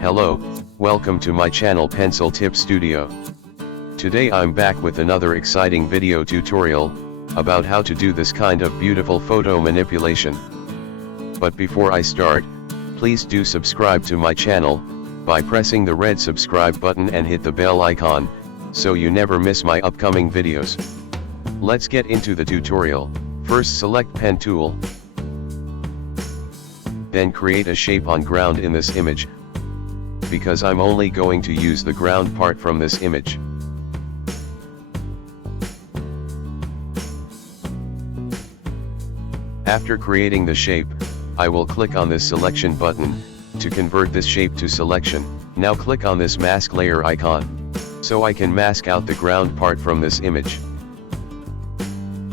Hello, welcome to my channel Pencil Tip Studio. Today I'm back with another exciting video tutorial about how to do this kind of beautiful photo manipulation. But before I start, please do subscribe to my channel by pressing the red subscribe button and hit the bell icon, so you never miss my upcoming videos. Let's get into the tutorial. First select pen tool. Then create a shape on ground in this image, because I'm only going to use the ground part from this image. After creating the shape, I will click on this selection button to convert this shape to selection. Now click on this mask layer icon, so I can mask out the ground part from this image.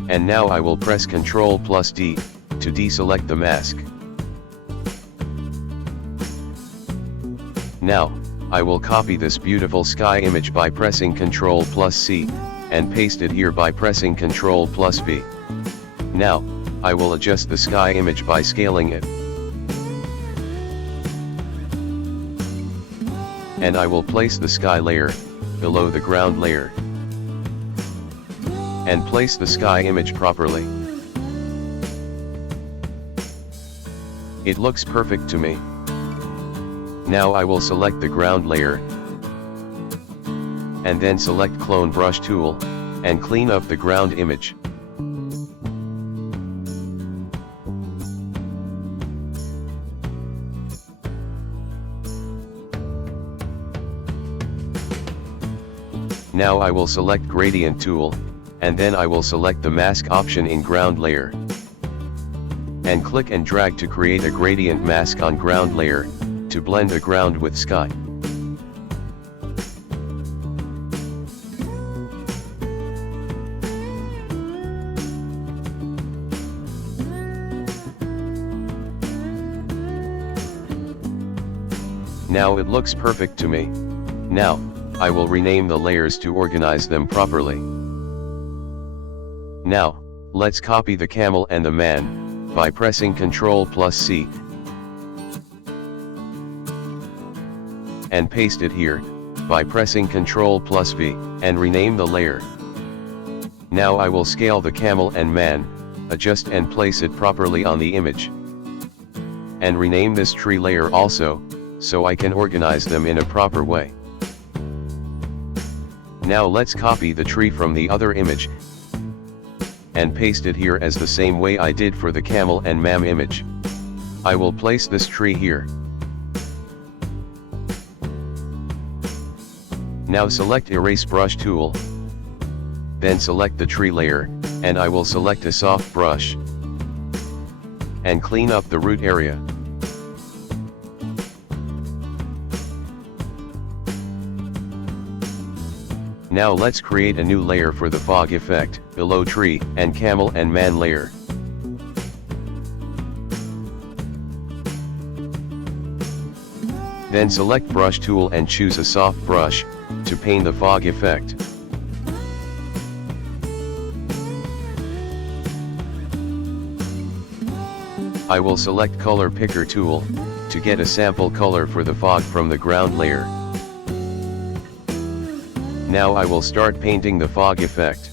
And now I will press Ctrl+D to deselect the mask. Now, I will copy this beautiful sky image by pressing Ctrl+C, and paste it here by pressing Ctrl+V. Now, I will adjust the sky image by scaling it. And I will place the sky layer below the ground layer. And place the sky image properly. It looks perfect to me. Now I will select the ground layer, and then select Clone Brush tool, and clean up the ground image. Now I will select Gradient tool, and then I will select the mask option in ground layer. And click and drag to create a gradient mask on ground layer, to blend the ground with sky. Now it looks perfect to me. Now, I will rename the layers to organize them properly. Now, let's copy the camel and the man, by pressing Ctrl+C. And paste it here, by pressing Ctrl+V, and rename the layer. Now I will scale the camel and man, adjust and place it properly on the image. And rename this tree layer also, so I can organize them in a proper way. Now let's copy the tree from the other image, and paste it here as the same way I did for the camel and man image. I will place this tree here. Now select Erase Brush tool. Then select the tree layer, and I will select a soft brush. And clean up the root area. Now let's create a new layer for the fog effect, below tree and camel and man layer. Then select brush tool and choose a soft brush, to paint the fog effect. I will select color picker tool, to get a sample color for the fog from the ground layer. Now I will start painting the fog effect.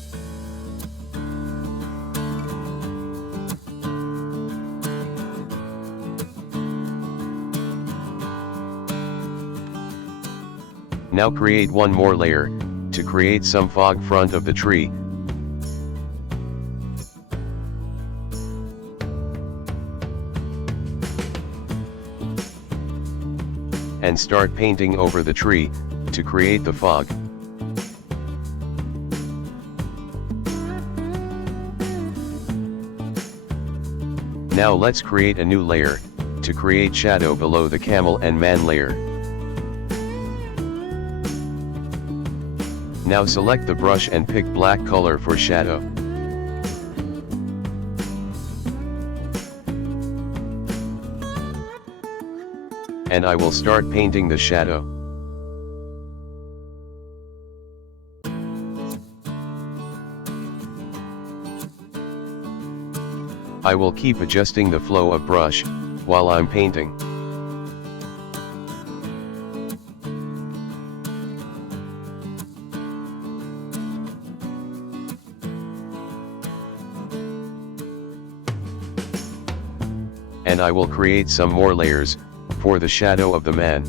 Now create one more layer, to create some fog front of the tree. And start painting over the tree, to create the fog. Now let's create a new layer, to create shadow below the camel and man layer. Now select the brush and pick black color for shadow. And I will start painting the shadow. I will keep adjusting the flow of brush, while I'm painting. and I will create some more layers, for the shadow of the man.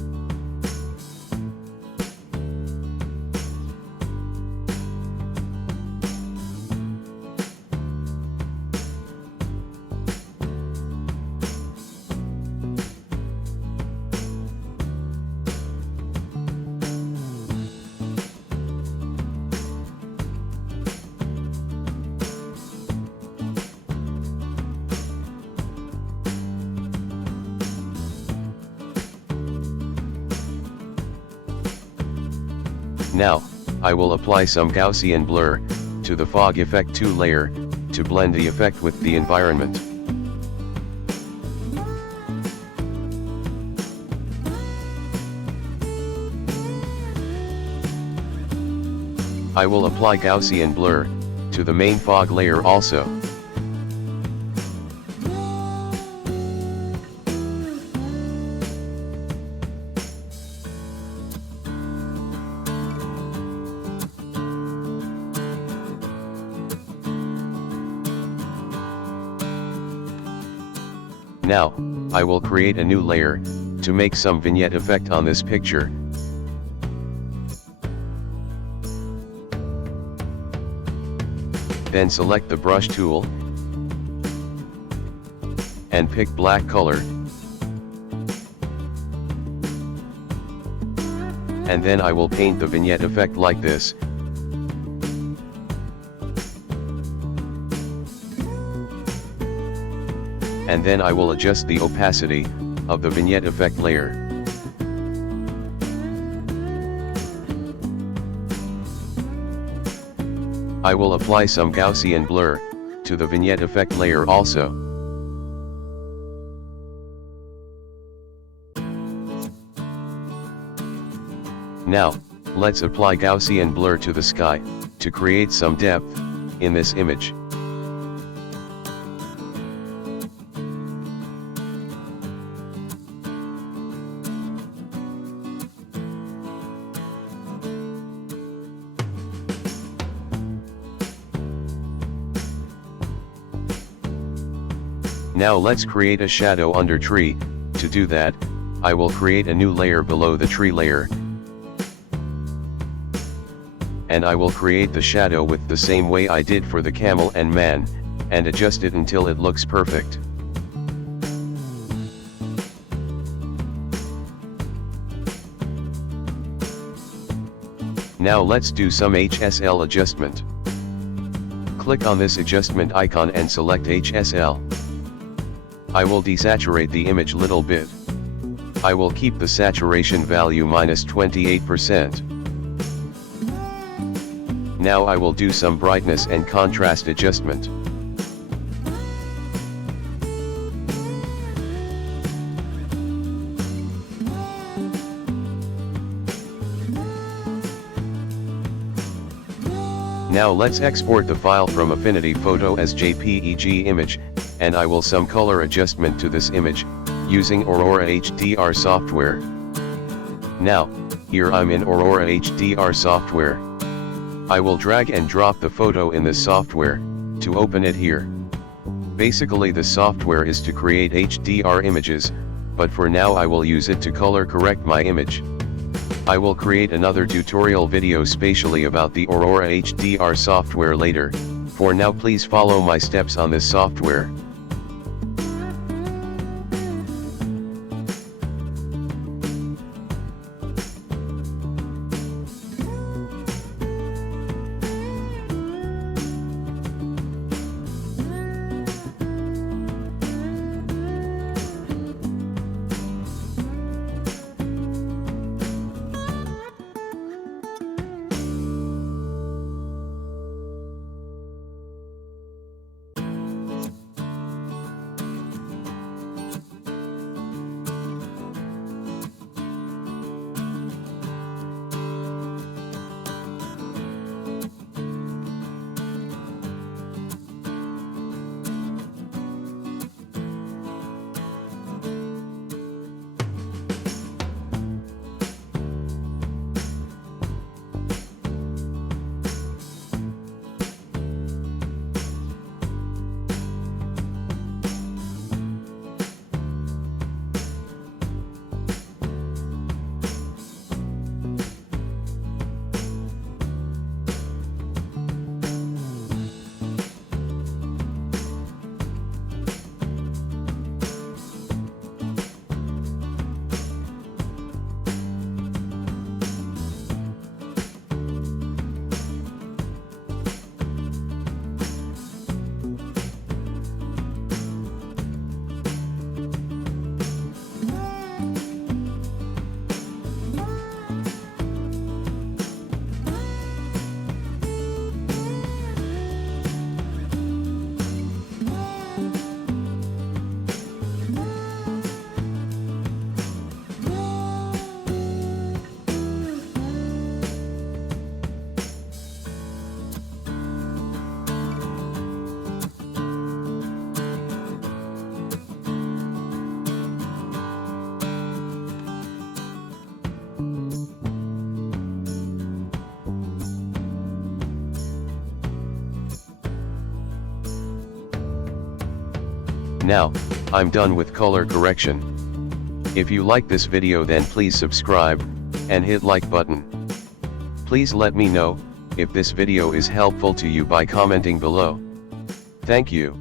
Now, I will apply some Gaussian blur, to the fog effect 2 layer, to blend the effect with the environment. I will apply Gaussian blur, to the main fog layer also. Now, I will create a new layer, to make some vignette effect on this picture. Then select the brush tool, and pick black color. And then I will paint the vignette effect like this. And then I will adjust the opacity, of the vignette effect layer. I will apply some Gaussian blur, to the vignette effect layer also. Now, let's apply Gaussian blur to the sky, to create some depth, in this image. Now let's create a shadow under tree. To do that, I will create a new layer below the tree layer. And I will create the shadow with the same way I did for the camel and man, and adjust it until it looks perfect. Now let's do some HSL adjustment. Click on this adjustment icon and select HSL. I will desaturate the image little bit. I will keep the saturation value -28%. Now I will do some brightness and contrast adjustment. Now let's export the file from Affinity Photo as JPEG image, and I will some color adjustment to this image, using Aurora HDR software. Now, here I'm in Aurora HDR software. I will drag and drop the photo in this software, to open it here. Basically the software is to create HDR images, but for now I will use it to color correct my image. I will create another tutorial video spatially about the Aurora HDR software later. For now please follow my steps on this software. Now, I'm done with color correction. If you like this video then please subscribe, and hit like button. Please let me know, if this video is helpful to you by commenting below. Thank you.